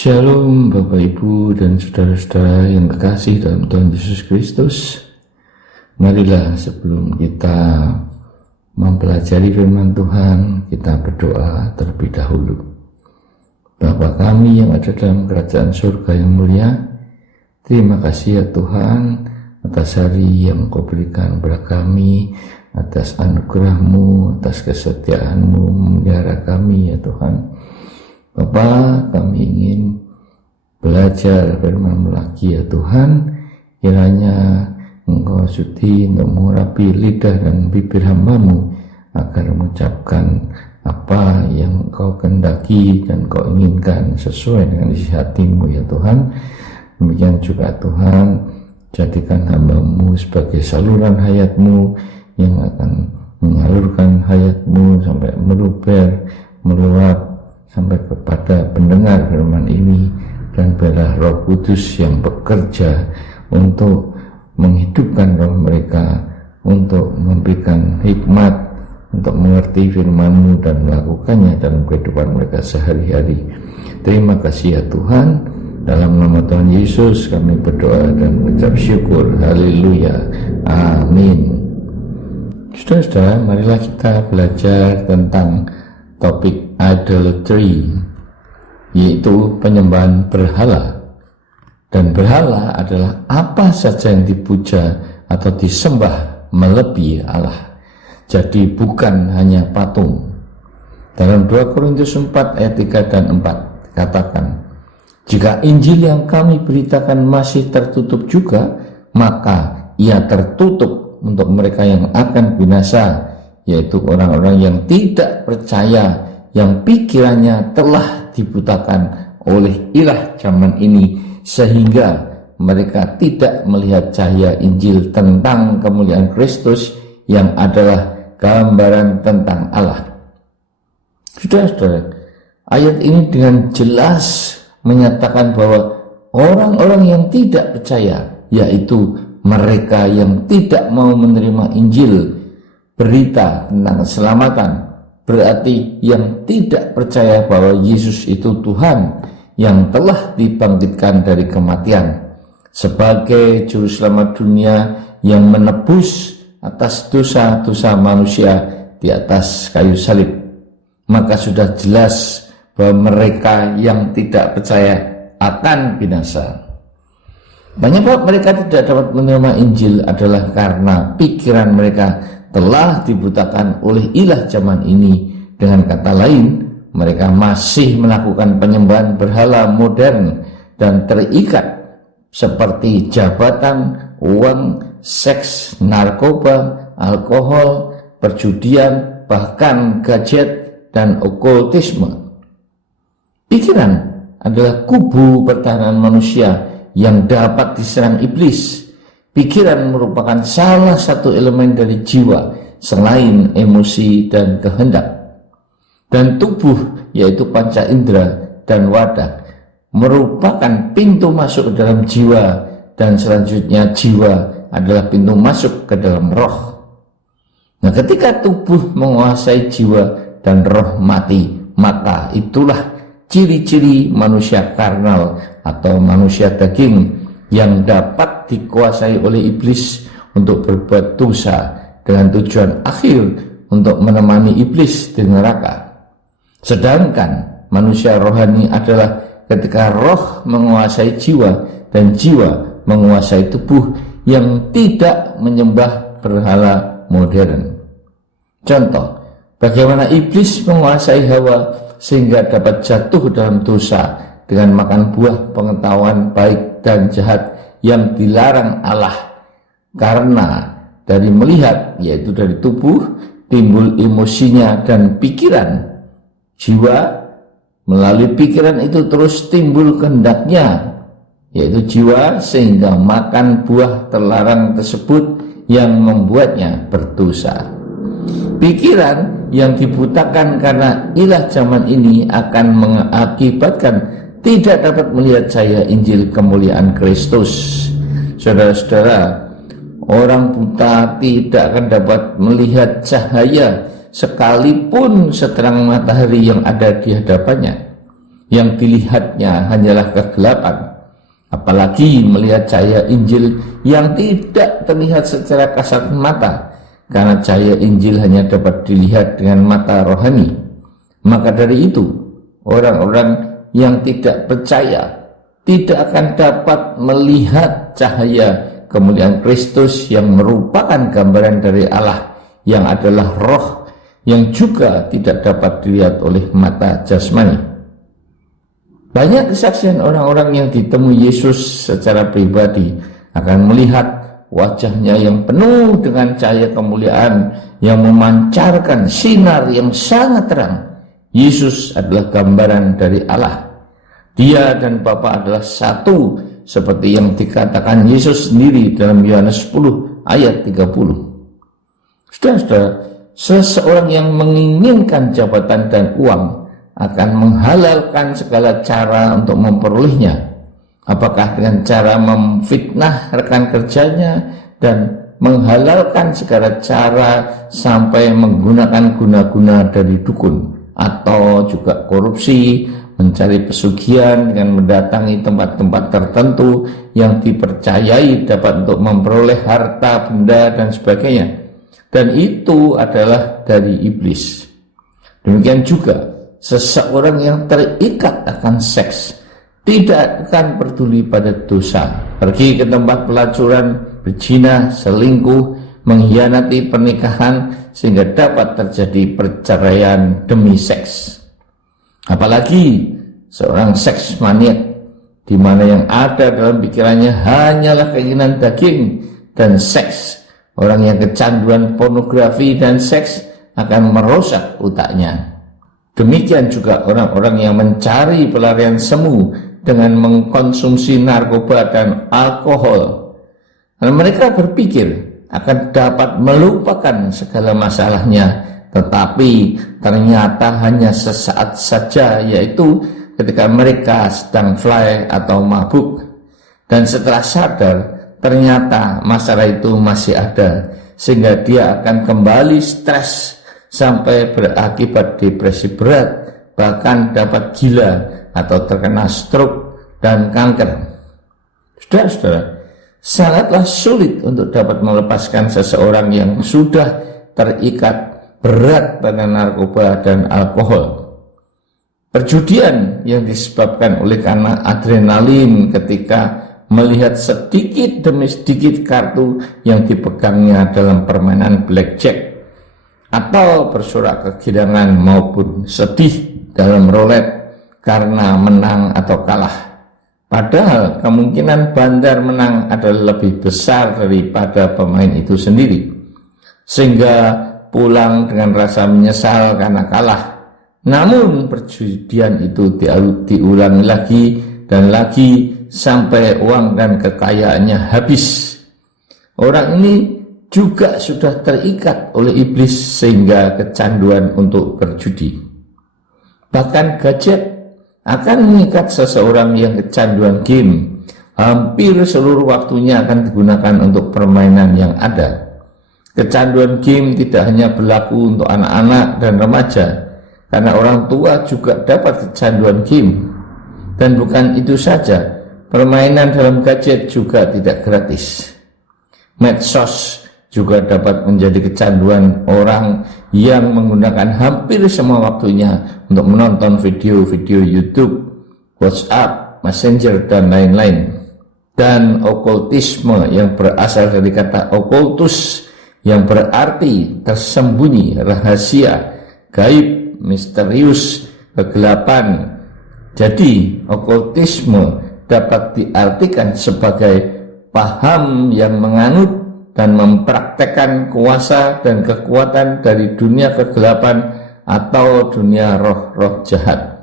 Shalom Bapak Ibu dan saudara-saudara yang kekasih dalam Tuhan Yesus Kristus. Marilah sebelum kita mempelajari firman Tuhan, kita berdoa terlebih dahulu. Bapa kami yang ada dalam kerajaan surga yang mulia, terima kasih ya Tuhan atas hari yang Kau berikan kepada kami, atas anugerah-Mu, atas kesetiaan-Mu memelihara kami ya Tuhan. Bapa, kami ingin belajar firman-Mu lagi ya Tuhan. Kiranya Engkau sudi untuk mengurapi lidah dan bibir hamba-Mu agar mengucapkan apa yang Engkau kehendaki dan Engkau inginkan sesuai dengan isi hati-Mu ya Tuhan. Demikian juga Tuhan, jadikan hamba-Mu sebagai saluran hayat-Mu yang akan mengalurkan hayat-Mu sampai meluber, meluap sampai kepada pendengar firman ini, dan biarlah Roh Kudus yang bekerja untuk menghidupkan roh mereka, untuk memberikan hikmat untuk mengerti firman-Mu dan melakukannya dalam kehidupan mereka sehari-hari. Terima kasih ya Tuhan, dalam nama Tuhan Yesus kami berdoa dan mengucap syukur. Haleluya, amin. Saudara-saudara, marilah kita belajar tentang topik idolatry, yaitu penyembahan berhala. Dan berhala adalah apa saja yang dipuja atau disembah melebihi Allah. Jadi bukan hanya patung. Dalam 2 Korintus 4 ayat 3 dan 4 katakan, jika Injil yang kami beritakan masih tertutup juga, maka ia tertutup untuk mereka yang akan binasa, yaitu orang-orang yang tidak percaya, yang pikirannya telah dibutakan oleh ilah zaman ini, sehingga mereka tidak melihat cahaya Injil tentang kemuliaan Kristus yang adalah gambaran tentang Allah. Saudara-saudara, ayat ini dengan jelas menyatakan bahwa orang-orang yang tidak percaya, yaitu mereka yang tidak mau menerima Injil, berita tentang keselamatan, berarti yang tidak percaya bahwa Yesus itu Tuhan yang telah dibangkitkan dari kematian sebagai juru selamat dunia yang menebus atas dosa-dosa manusia di atas kayu salib. Maka sudah jelas bahwa mereka yang tidak percaya akan binasa. Penyebab mereka tidak dapat menerima Injil adalah karena pikiran mereka telah dibutakan oleh ilah zaman ini. Dengan kata lain, mereka masih melakukan penyembahan berhala modern dan terikat seperti jabatan, uang, seks, narkoba, alkohol, perjudian, bahkan gadget dan okultisme. Pikiran adalah kubu pertahanan manusia yang dapat diserang iblis. Pikiran merupakan salah satu elemen dari jiwa selain emosi dan kehendak. Dan tubuh, yaitu panca indera dan wadah, merupakan pintu masuk ke dalam jiwa, dan selanjutnya jiwa adalah pintu masuk ke dalam roh. Nah, ketika tubuh menguasai jiwa dan roh mati, maka itulah ciri-ciri manusia karnal atau manusia daging yang dapat dikuasai oleh iblis untuk berbuat dosa dengan tujuan akhir untuk menemani iblis di neraka. Sedangkan manusia rohani adalah ketika roh menguasai jiwa dan jiwa menguasai tubuh yang tidak menyembah berhala modern. Contoh, bagaimana iblis menguasai Hawa sehingga dapat jatuh dalam dosa dengan makan buah pengetahuan baik dan jahat yang dilarang Allah. Karena dari melihat, yaitu dari tubuh, timbul emosinya dan pikiran. Jiwa melalui pikiran itu terus timbul kehendaknya, yaitu jiwa, sehingga makan buah terlarang tersebut yang membuatnya berdosa. Pikiran yang dibutakan karena ilah zaman ini akan mengakibatkan tidak dapat melihat cahaya Injil kemuliaan Kristus. Saudara-saudara, orang buta tidak akan dapat melihat cahaya sekalipun seterang matahari yang ada di hadapannya. yang dilihatnya hanyalah kegelapan, apalagi melihat cahaya Injil yang tidak terlihat secara kasat mata, karena cahaya Injil hanya dapat dilihat dengan mata rohani. Maka dari itu, orang-orang yang tidak percaya tidak akan dapat melihat cahaya kemuliaan Kristus yang merupakan gambaran dari Allah, yang adalah roh, yang juga tidak dapat dilihat oleh mata jasmani. Banyak kesaksian orang-orang yang ditemui Yesus secara pribadi akan melihat wajahnya yang penuh dengan cahaya kemuliaan yang memancarkan sinar yang sangat terang. Yesus adalah gambaran dari Allah. Dia dan Bapa adalah satu, seperti yang dikatakan Yesus sendiri dalam Yohanes 10 ayat 30. Saudara-saudara, seseorang yang menginginkan jabatan dan uang akan menghalalkan segala cara untuk memperolehnya. Apakah dengan cara memfitnah rekan kerjanya dan menghalalkan segala cara sampai menggunakan guna-guna dari dukun, atau juga korupsi, mencari pesugihan dengan mendatangi tempat-tempat tertentu yang dipercayai dapat untuk memperoleh harta benda dan sebagainya, dan itu adalah dari iblis. Demikian juga seseorang yang terikat akan seks tidak akan peduli pada dosa, pergi ke tempat pelacuran, berzina, selingkuh, mengkhianati pernikahan sehingga dapat terjadi perceraian demi seks. Apalagi seorang seks maniak, di mana yang ada dalam pikirannya hanyalah keinginan daging dan seks. Orang yang kecanduan pornografi dan seks akan merusak otaknya. Demikian juga orang-orang yang mencari pelarian semu dengan mengkonsumsi narkoba dan alkohol. Karena mereka berpikir akan dapat melupakan segala masalahnya, tetapi ternyata hanya sesaat saja, yaitu ketika mereka sedang fly atau mabuk. Dan setelah sadar, ternyata masalah itu masih ada, sehingga dia akan kembali stres sampai berakibat depresi berat, bahkan dapat gila atau terkena stroke dan kanker. Saudara-saudara, sangatlah sulit untuk dapat melepaskan seseorang yang sudah terikat berat pada narkoba dan alkohol. Perjudian yang disebabkan oleh karena adrenalin ketika melihat sedikit demi sedikit kartu yang dipegangnya dalam permainan blackjack, atau bersorak kegirangan maupun sedih dalam roulette karena menang atau kalah. Padahal kemungkinan bandar menang adalah lebih besar daripada pemain itu sendiri, sehingga pulang dengan rasa menyesal karena kalah. Namun perjudian itu diulangi lagi dan lagi sampai uang dan kekayaannya habis. Orang ini juga sudah terikat oleh iblis sehingga kecanduan untuk berjudi. Bahkan gadget akan mengikat seseorang yang kecanduan game. Hampir seluruh waktunya akan digunakan untuk permainan yang ada. Kecanduan game tidak hanya berlaku untuk anak-anak dan remaja, karena orang tua juga dapat kecanduan game. Dan bukan itu saja, permainan dalam gadget juga tidak gratis. Medsos juga dapat menjadi kecanduan orang yang menggunakan hampir semua waktunya untuk menonton video-video YouTube, WhatsApp, Messenger, dan lain-lain. Dan okultisme yang berasal dari kata occultus, yang berarti tersembunyi, rahasia, gaib, misterius, kegelapan. Jadi okultisme dapat diartikan sebagai paham yang menganut dan mempraktekkan kuasa dan kekuatan dari dunia kegelapan atau dunia roh-roh jahat.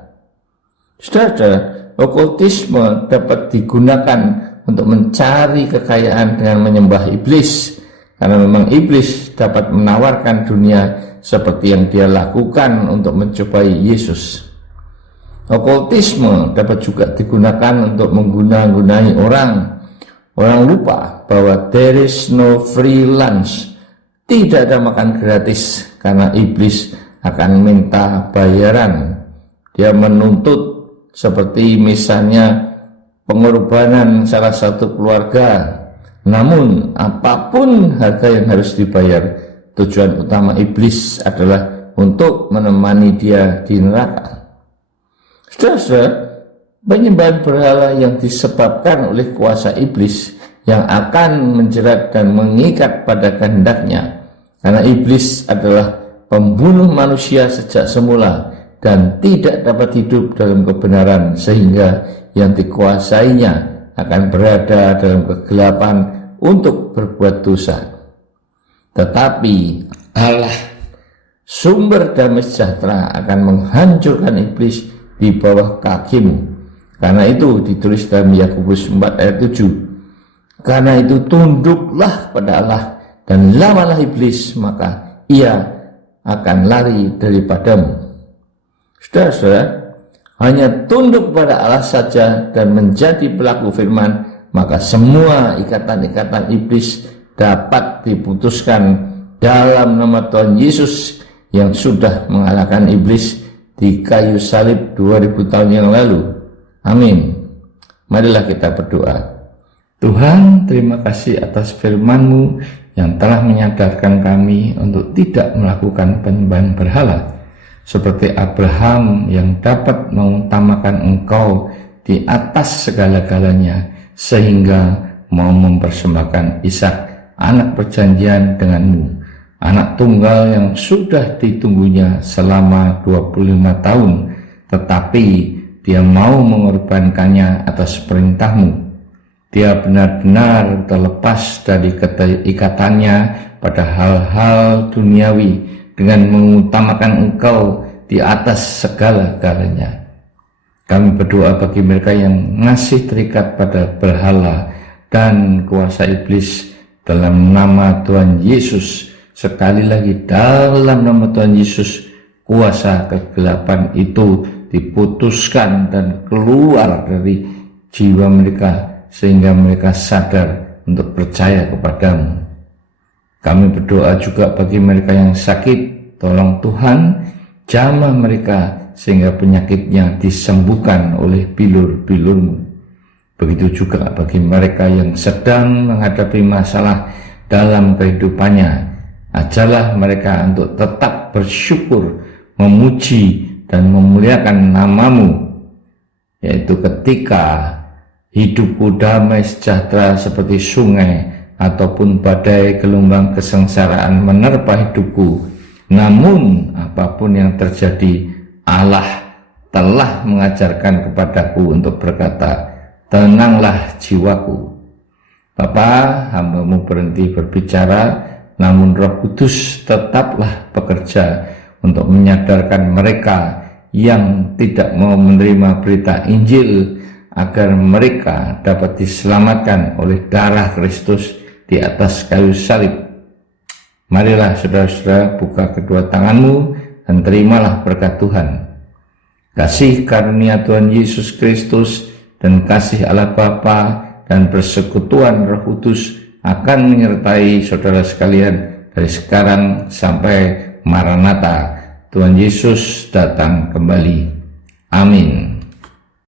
Saudara, okultisme dapat digunakan untuk mencari kekayaan dengan menyembah iblis, karena memang iblis dapat menawarkan dunia seperti yang dia lakukan untuk mencobai Yesus. Okultisme dapat juga digunakan untuk mengguna-gunai orang. Orang lupa bahwa there is no free lunch. Tidak ada makan gratis, karena iblis akan minta bayaran. Dia menuntut seperti misalnya pengorbanan salah satu keluarga. Namun apapun harga yang harus dibayar, tujuan utama iblis adalah untuk menemani dia di neraka. Saudara-saudara, penyembahan berhala yang disebabkan oleh kuasa iblis yang akan menjerat dan mengikat pada kehendaknya, karena iblis adalah pembunuh manusia sejak semula dan tidak dapat hidup dalam kebenaran, sehingga yang dikuasainya akan berada dalam kegelapan untuk berbuat dosa. Tetapi Allah, sumber damai sejahtera, akan menghancurkan iblis di bawah kakimu. Karena itu ditulis dalam Yakobus 4 ayat 7. Karena itu tunduklah pada Allah dan lawanlah iblis, maka ia akan lari daripadamu. Saudara-saudara, hanya tunduk pada Allah saja dan menjadi pelaku firman, maka semua ikatan-ikatan iblis dapat diputuskan dalam nama Tuhan Yesus yang sudah mengalahkan iblis di kayu salib 2000 tahun yang lalu. Amin. Marilah kita berdoa. Tuhan, terima kasih atas firman-Mu yang telah menyadarkan kami untuk tidak melakukan penyembahan berhala, seperti Abraham yang dapat mengutamakan Engkau di atas segala-galanya, sehingga mau mempersembahkan Ishak, anak perjanjian dengan-Mu, anak tunggal yang sudah ditunggunya selama 25 tahun, tetapi dia mau mengorbankannya atas perintah-Mu. Dia benar-benar terlepas dari ikatannya pada hal-hal duniawi dengan mengutamakan Engkau di atas segala-galanya. Kami berdoa bagi mereka yang masih terikat pada berhala dan kuasa iblis, dalam nama Tuhan Yesus. Sekali lagi, dalam nama Tuhan Yesus, kuasa kegelapan itu diputuskan dan keluar dari jiwa mereka, sehingga mereka sadar untuk percaya kepadamu. Kami berdoa juga bagi mereka yang sakit, tolong Tuhan jamah mereka sehingga penyakitnya disembuhkan oleh bilur-bilur-Mu. Begitu juga bagi mereka yang sedang menghadapi masalah dalam kehidupannya, ajarlah mereka untuk tetap bersyukur, memuji dan memuliakan nama-Mu, yaitu ketika hidupku damai sejahtera seperti sungai, ataupun badai gelombang kesengsaraan menerpa hidupku. Namun apapun yang terjadi, Allah telah mengajarkan kepadaku untuk berkata, tenanglah jiwaku. Bapa, hamba-Mu berhenti berbicara, namun Roh Kudus tetaplah bekerja untuk menyadarkan mereka yang tidak mau menerima berita Injil, agar mereka dapat diselamatkan oleh darah Kristus di atas kayu salib. Marilah saudara-saudara buka kedua tangan-Mu dan terimalah berkat Tuhan. Kasih karunia Tuhan Yesus Kristus dan kasih Allah Bapa dan persekutuan Roh Kudus akan menyertai saudara sekalian dari sekarang sampai Maranatha. Tuhan Yesus datang kembali. Amin.